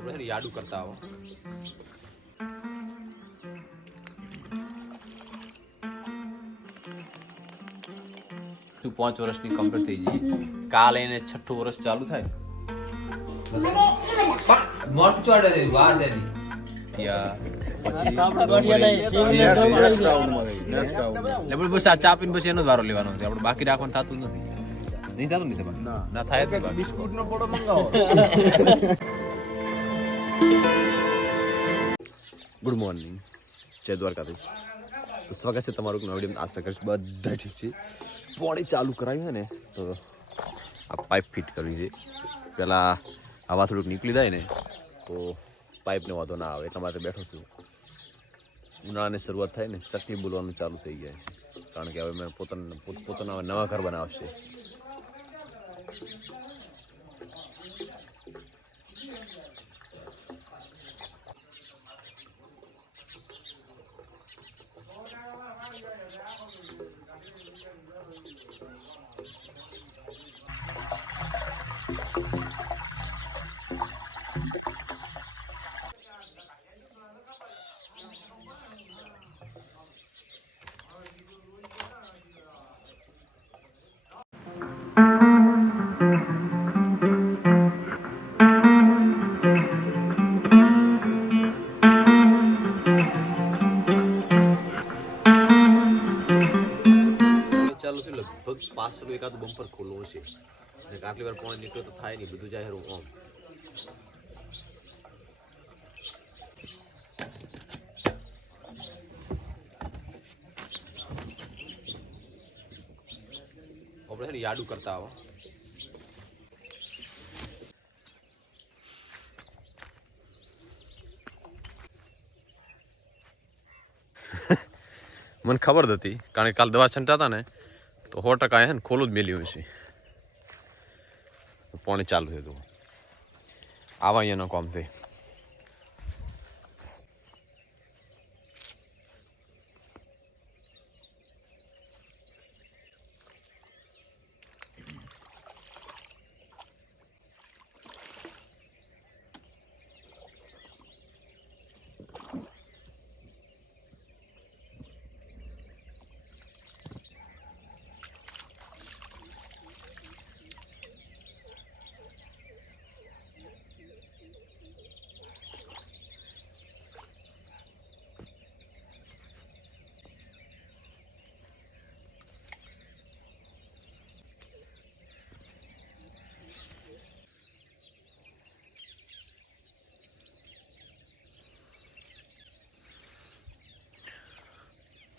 આપણે યાડું કરતા આવો. તું પાંચ વર્ષની કમ્પ્લીટ થઈ જઈ કાલ એને છઠ્ઠું વર્ષ ચાલુ થાય. મોટું ચોડે દે વાર દે ચા પીને પછી એનો વારો લેવાનો છે. આપણે બાકી રાખવાનું થતું નથી. નહીં થતું નહીં તમારે ના. થાય. બિસ્કુટ નો પોડો મંગાવો. ગુડ મોર્નિંગ જય દ્વારકાધીશ. તો સ્વાગત છે તમારું નવા વીડિયો આશા કરીશ બધા ઠીક છે. પોણી ચાલુ કરાવ્યું છે ને, તો આ પાઇપ ફિટ કરવી છે. પહેલાં હવા થોડુંક નીકળી જાય ને, તો પાઇપને વાંધો ના આવે, એટલા માટે બેઠો છું. ઉનાળાની શરૂઆત થાય ને ચટણી બોલવાનું ચાલુ થઈ જાય. કારણ કે હવે મેં પોતાના પોતાના નવા ઘર બનાવશે. ચાલુ છે લગભગ પાછળ એકાદ બમ્પર ખોલવું છે આટલી વાર પાણી નીકળે તો થાય નહીં, બધું જાહેર હારું આમ. આપણે યાડું કરતા આવો. મને ખબર જ હતી, કારણ કે કાલ દવા છંટાતા ને, તો સો ટકા ને ખોલું જ મેલ્યું છે પાણી ચાલુ થયું હતું. આવા અહીંયાનો કામ છે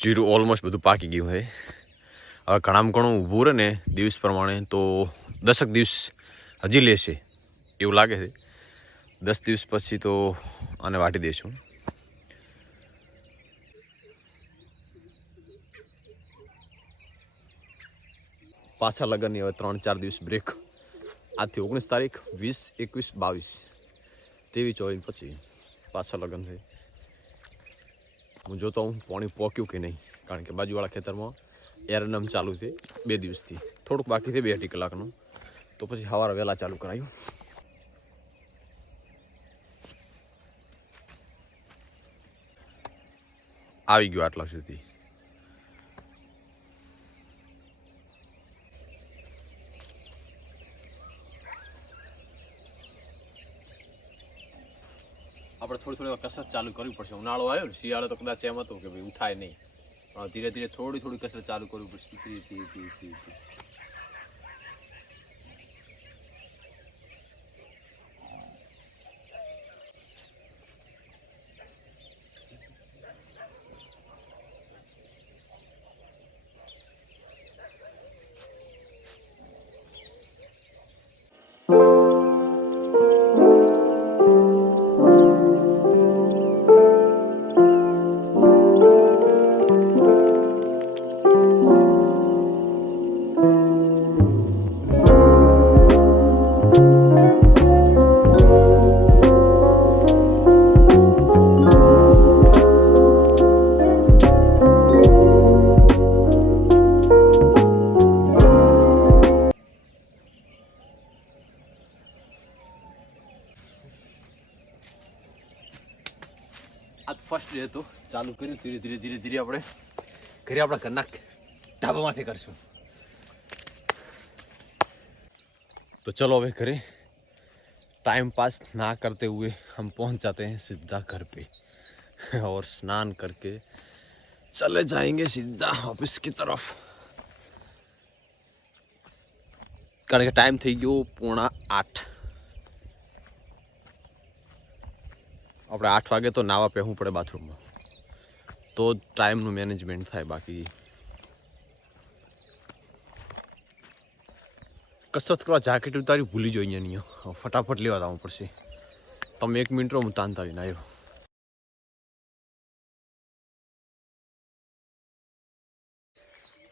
જીરું ઓલમોસ્ટ બધું પાકી ગયું છે. હવે ઘણામાં ઘણું ઊભું રહે ને દિવસ પ્રમાણે તો દસક દિવસ હજી લેશે એવું લાગે છે. દસ દિવસ પછી તો આને વાટી દઈશું પાછા લગ્નની હવે ત્રણ ચાર દિવસ બ્રેક આજથી ઓગણીસ તારીખ, વીસ, એકવીસ, બાવીસ. તેવી ચોવીસ પછી પાછા લગ્ન છે. હું જોતો હું, પાણી પોક્યું કે નહીં? કારણ કે બાજુવાળા ખેતરમાં એરનમ ચાલુ છે, બે દિવસથી. થોડુંક બાકી છે, બે અઢી કલાકનું. તો પછી સવારે વહેલા ચાલુ કરાયું. આવી ગયો આટલા સુધી. આપણે થોડી થોડી કસરત ચાલુ કરવી પડશે. ઉનાળો આવ્યો ને, શિયાળો તો કદાચ એમ હતું કે ભાઈ ઉઠાય નહીં. ધીરે ધીરે થોડી થોડી કસરત ચાલુ કરવી પડશે. ધીરે ધીરે ધીરે ધીરે. ચાલુ કર્યું ધીરે ધીરે ધીરે ધીરે આપણે ઘરે આપણા ઘરના ઢાબામાંથી કરશું तो चलो अभी घरे टाइम पास ना करते हुए हम पहुंच जाते हैं सीधा घर पे और स्नान करके चले जाएंगे सीधा ऑफिस की तरफ કારણ કે ટાઈમ થઈ ગયો પોણા આઠ આપણે આઠ વાગે તો નાવા પહેવું પડે બાથરૂમમાં તો ટાઈમનું મેનેજમેન્ટ થાય બાકી. કસરત કરવા જાકેટ ઉતારી ભૂલી જોઈએ અહીંયા ફટાફટ લેવા જવું પડશે. તમે એક મિનિટ હું તાન તારીને આવ્યો.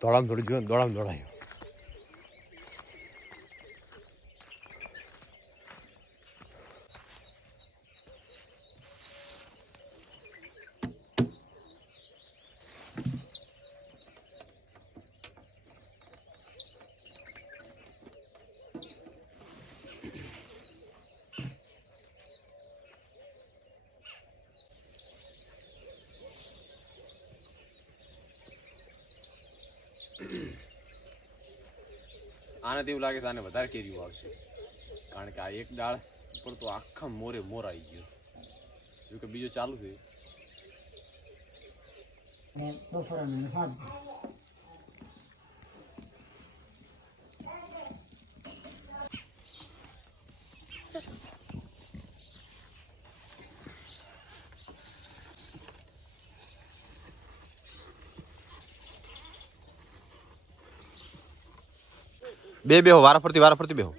દોડામ દોડી ગયો દોડામ દોડાયો. આને તો એવું લાગે છે આને વધારે કેરીઓ આવશે. કારણ કે આ એક ડાળ ઉપર તો આખા મોરે મોર આવી ગયો. જો કે બીજો ચાલુ છે. ને બે બેહો વારા ફરતી વારા ફરતી બેહો.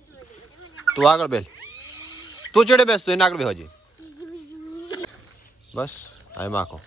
તું આગળ બેલ. તું ચડે બેસ, તું એને આગળ બેહો હજી. બસ, આ આખો.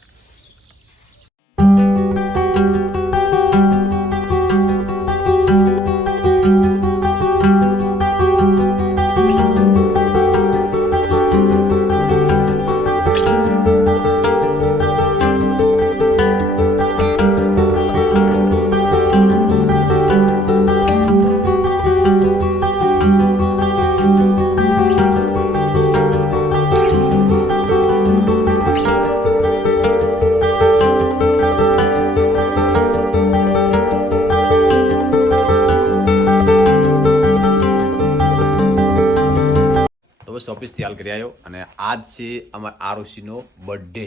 ઓફિસથી હાલ કરી આવ્યો અને આજ છે અમારા આરુષિનો બર્થડે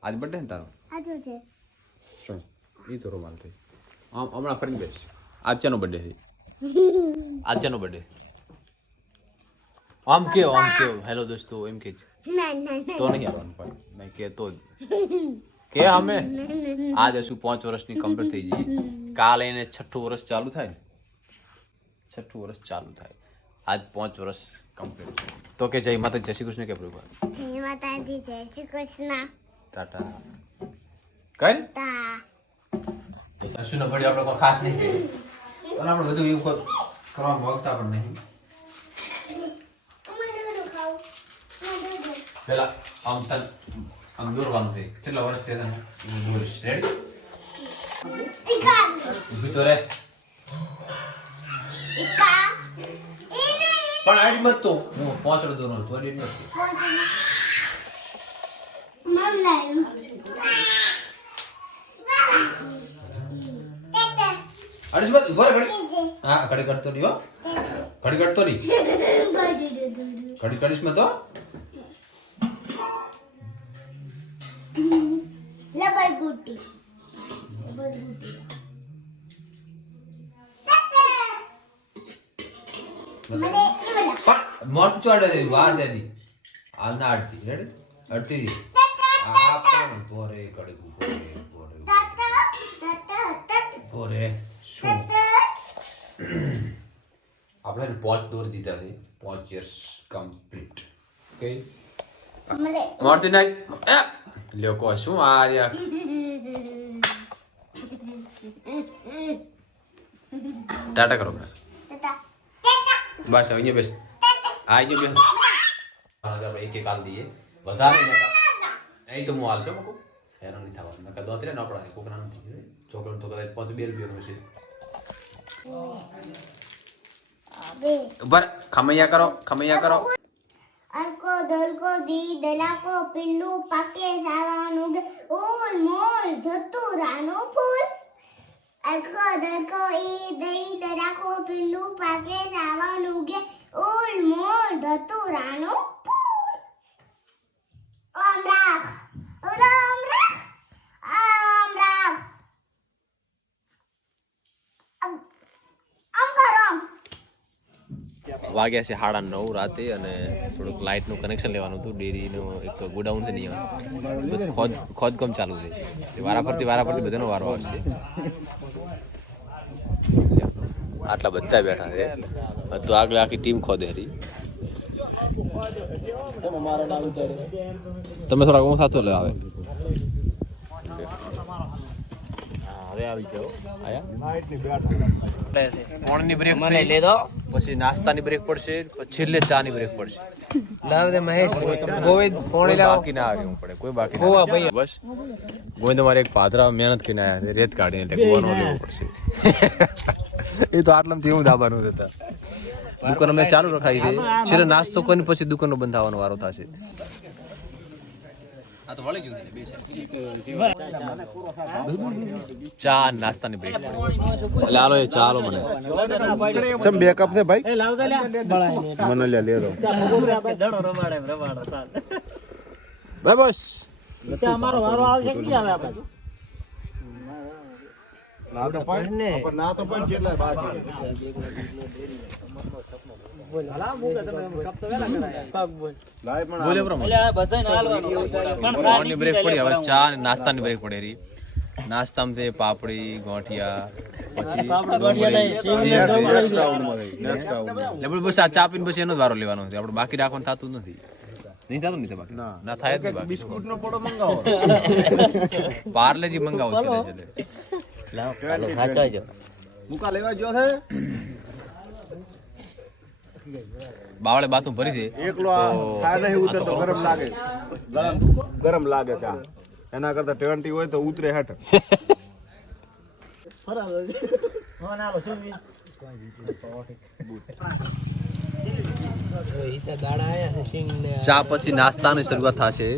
આજ બર્થડે ને તારો? છે. શું? એ તો રૂમાલ થઈ આમ હમણાં ફરીને બેસ. આજ ચાનો બર્થડે છે? આજ ચાનો બર્થડે આમ કે આમ કે હેલો દોસ્તો એમ કે તો નહીં આવવાનું પણ. નહીં કે તો કે અમે? આજ હશું પાંચ વર્ષની કમ્પ્લીટ થઈ જઈએ કાલે એને છઠ્ઠું વર્ષ ચાલુ થાય. છઠ્ઠું વર્ષ ચાલુ થાય. આજ પાંચ વર્ષ કમ્પ્લીટ તો કે જય માતા જય શ્રી કૃષ્ણ કે પ્રભુ? જય માતાજી જય શ્રી કૃષ્ણ. ટાટા. કઈ? તા અશુનો ભડી આપણે કોઈ ખાસ નહીં પણ આપણે બધું એવું કોઈ કરવા માંગતા પણ નહીં. પેલા આમ તન આમ દોરવાનું થાય કેટલા વર્ષ થયા તને? હું દોરીશ રેડી ઊભી તો રે પણ આજ મત તો હું પાંચડો દોરવાનો તો અડી નથી. અડીશ મત ઊભો ઘડી. હા ઘડી કરતો નહીં હો. ઘડી કરતો નહીં ઘડી કરીશ મત હો લબર ગુટી. લબર ગુટી મને મોટ ચોડે દે વાર દે દી. હાલ ના અડતી રેડી અડતી. આ પણ પોરે કડકું પોરે પોરે પોરે શું? આપણે પાંચ દોર દીધા છે. પાંચ યર્સ કમ્પ્લીટ ઓકે મારતી નાખ. એ! લોકો કો શું આ રહ્યા ટાટા. કરો બસ અહીંયા બેસ. આ જો તો આપણે એક એક હાલ દઈએ વધારે નકા અહીં તો હું હાલ છે હેરાન નહીં થવાનું કદો અત્યારે ન પડાય કોકરા નથી છોકરો તો કદાચ પાંચ બે રૂપિયાનો છે ઉપર ખમૈયા કરો ખમૈયા કરો અલકો દલકો દી દલાકો પિલ્લુ પાકે સાવાનું ઓલ મોલ ધતુરાનું ફૂલ અરકો દલકો ઈ દઈ દલાકો પિલ્લું પાકે, સાવાનું ગે ઉલ મોલ ધતુરાનું આમ. વાગ્યા છે સાડા નવ રાતે અને થોડુંક લાઇટનું કનેક્શન લેવાનું હતું. ડેરીનું એક ગોડાઉન છે નહીં ખોદ ખોદકામ ચાલુ છે. વારા ફરતી વારા ફરતી બધાનો વારો આવશે. આટલા બધા બેઠા છે. તો આગળ આખી ટીમ ખોદે હરી. તમે થોડા હું સાથે લે આવે. પછી નાસ્તાની બ્રેક પડશે છેલ્લે છેલ્લે ચાની બ્રેક પડશે. લાવ દે મહેશ. ગોવિંદ કોઈ બાકી ના આવ્યું પડે. કોઈ બાકી ના ગોવા આવ્યું. બસ. ગોવિંદ મારે એક પાદરા મહેનત કરીને આવ્યા છે રેત કાઢીને એટલે ગોવાનો લેવો પડશે. એ તો આટલામાંથી એવું દાબાનું હતા દુકાન અમે ચાલુ રખાઈ છે. છેલ્લે નાસ્તો કરીને પછી દુકાનનો બંધ થવાનો વારો થશે. ચા અને નાસ્તાની બ્રેક એટલે એ ચાલો મને. સમ બેકઅપ છે ભાઈ? મને લે લે દો દડો રમાડે એમ, રમાડો ચાલ. ભાઈ બસ અમારો વારો આવશે કે આવે આપણે? ના તો પણ પણ ના તો પણ બ્રેક ચા નાસ્તાની બ્રેક પડે નાસ્તામાં તે પાપડી ગોઠિયા પછી બસ આ ચા પીને પછી એનો જ વારો લેવાનો છે. આપણે બાકી રાખવાનું થતું નથી. નહીં થતું નહીં બાકી? ના. ના થાય જ બિસ્કુટ નો પડો મંગાવો. પાર્લેજી મંગાવો છે લાવ, હાલો, સાચવજો. મુકા લેવા ગયો છે? બાવળે બાતું ભરી છે. એકલો આ નહીં ઉતરે તો ગરમ લાગે. ગરમ ગરમ લાગે ચા એના કરતા ટ્વેન્ટી હોય તો ઉતરે હેઠ ફોન છે. ચા પછી નાસ્તાની શરૂઆત થશે.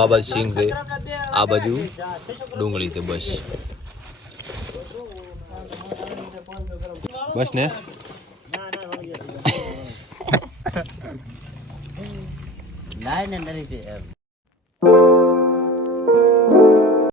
આ બાજુ છે. આ બાજુ ડુંગળી છે બસ. ને લાય ને નરી છે એમ.